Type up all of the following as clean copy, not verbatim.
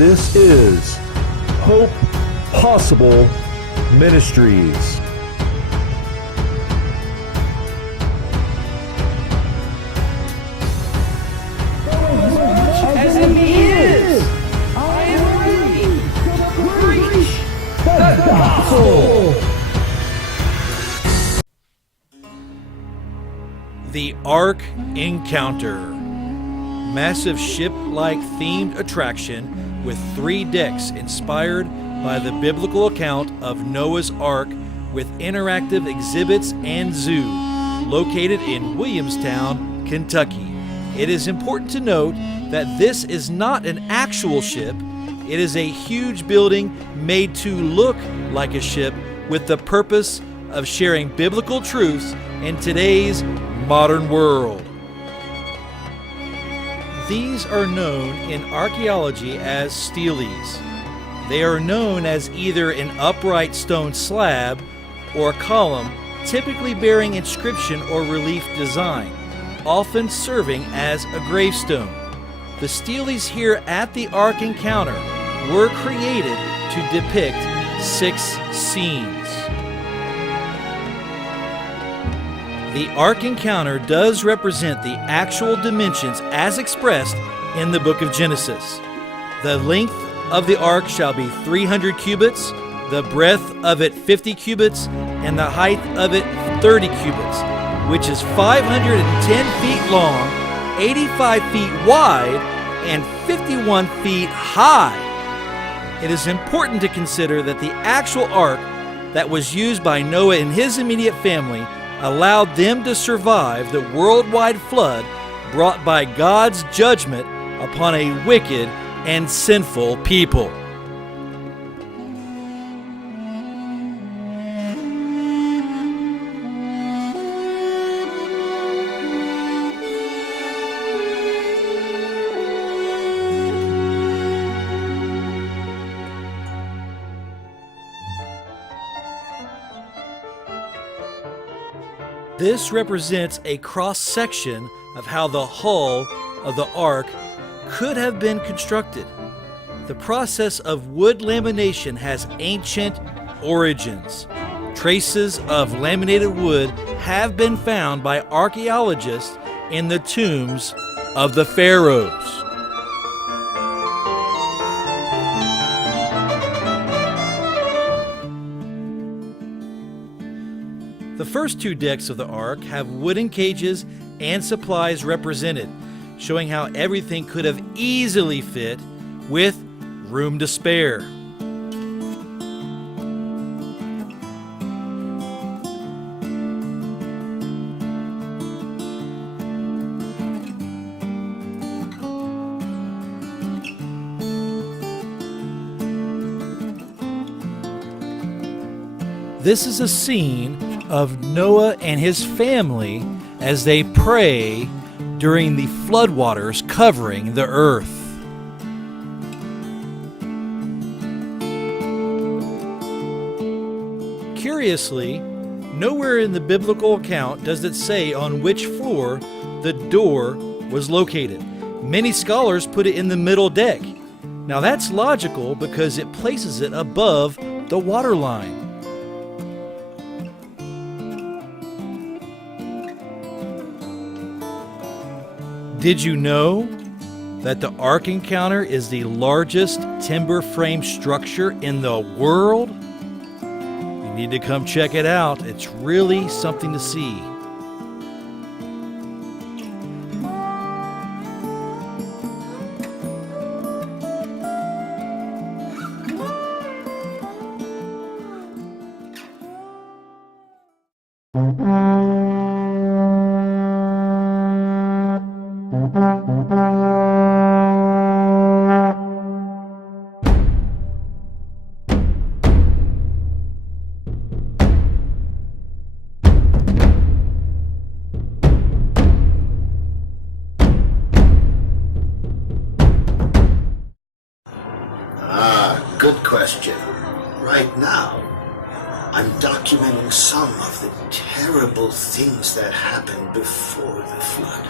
This is Hope Possible Ministries. As he is, I am ready to preach the gospel. The Ark Encounter. Massive ship-like themed attraction with 3 decks inspired by the biblical account of Noah's Ark with interactive exhibits and zoo, located in Williamstown, Kentucky. It is important to note that this is not an actual ship. It is a huge building made to look like a ship with the purpose of sharing biblical truths in today's modern world. These are known in archaeology as steles. They are known as either an upright stone slab or column, typically bearing inscription or relief design, often serving as a gravestone. The steles here at the Ark Encounter were created to depict 6 scenes. The Ark Encounter does represent the actual dimensions as expressed in the book of Genesis. The length of the ark shall be 300 cubits, the breadth of it 50 cubits, and the height of it 30 cubits, which is 510 feet long, 85 feet wide, and 51 feet high. It is important to consider that the actual ark that was used by Noah and his immediate family allowed them to survive the worldwide flood brought by God's judgment upon a wicked and sinful people. This represents a cross-section of how the hull of the ark could have been constructed. The process of wood lamination has ancient origins. Traces of laminated wood have been found by archaeologists in the tombs of the pharaohs. The first 2 decks of the ark have wooden cages and supplies represented, showing how everything could have easily fit with room to spare. This is a scene of Noah and his family as they pray during the floodwaters covering the earth. Curiously, nowhere in the biblical account does it say on which floor the door was located. Many scholars put it in the middle deck. Now that's logical because it places it above the water line. Did you know that the Ark Encounter is the largest timber frame structure in the world? You need to come check it out. It's really something to see. Good question. Right now, I'm documenting some of the terrible things that happened before the flood.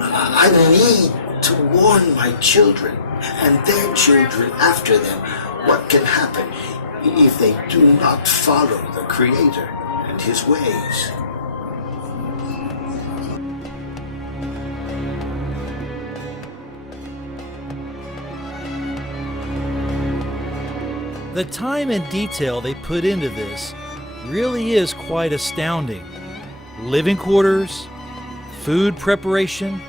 I need to warn my children and their children after them what can happen if they do not follow the Creator and His ways. The time and detail they put into this really is quite astounding. Living quarters, food preparation,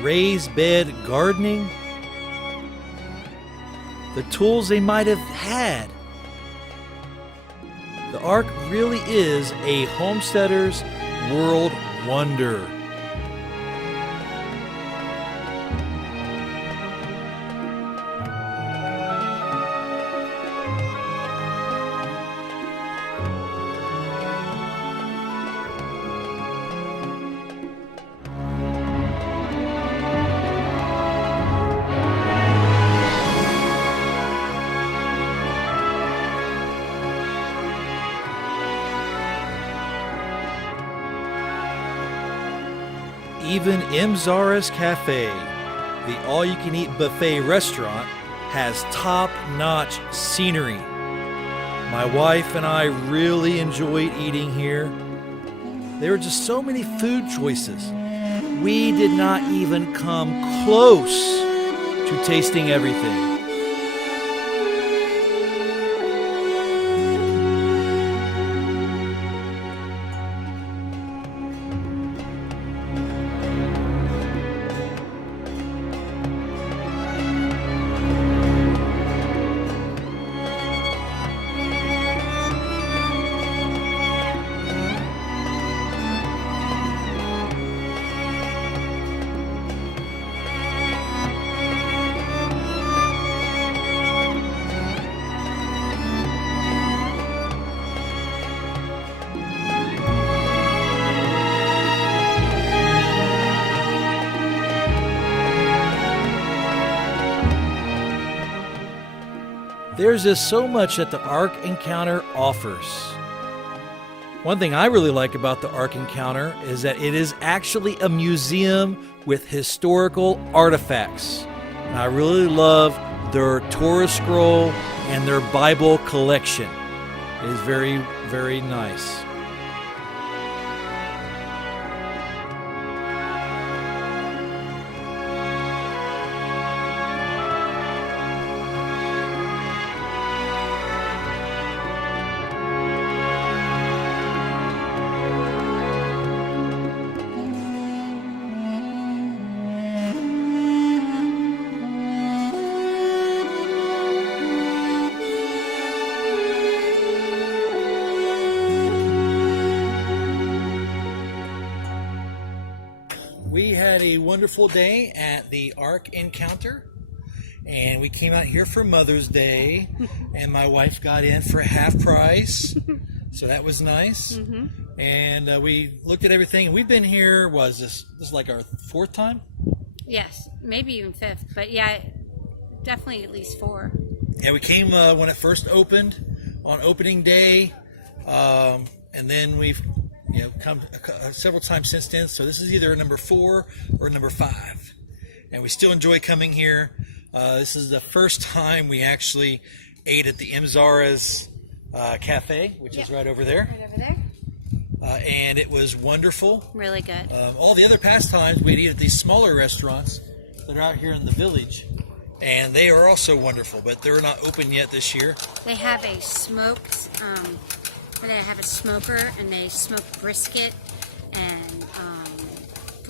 raised bed gardening, the tools they might have had. The Ark really is a homesteader's world wonder. Even M. Zara's Cafe, the all-you-can-eat buffet restaurant, has top-notch scenery. My wife and I really enjoyed eating here. There were just so many food choices. We did not even come close to tasting everything. There's just so much that the Ark Encounter offers. One thing I really like about the Ark Encounter is that it is actually a museum with historical artifacts. And I really love their Torah scroll and their Bible collection. It is very, very nice. We had a wonderful day at the Ark Encounter, and we came out here for Mother's Day, and my wife got in for half price, so that was nice. Mm-hmm. And we looked at everything, and we've been here, this is like our fourth time? Yes, maybe even fifth, but yeah, definitely at least 4. Yeah, we came when it first opened on opening day, and then we've come several times since then. So this is either number 4 or number 5, and we still enjoy coming here. This is the first time we actually ate at the M. Zara's Cafe, which is right over there. Right over there. And it was wonderful. Really good. All the other past times we'd eat at these smaller restaurants that are out here in the village, and they are also wonderful, but they're not open yet this year. They have a smoked, they have a smoker, and they smoke brisket and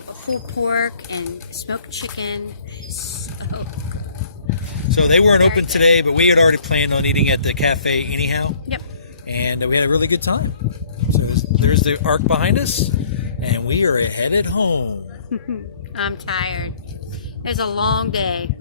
whole pork and smoked chicken. So good. So they weren't open today, but we had already planned on eating at the cafe anyhow. Yep. And we had a really good time. So there's the Ark behind us, and we are headed home. I'm tired. It was a long day.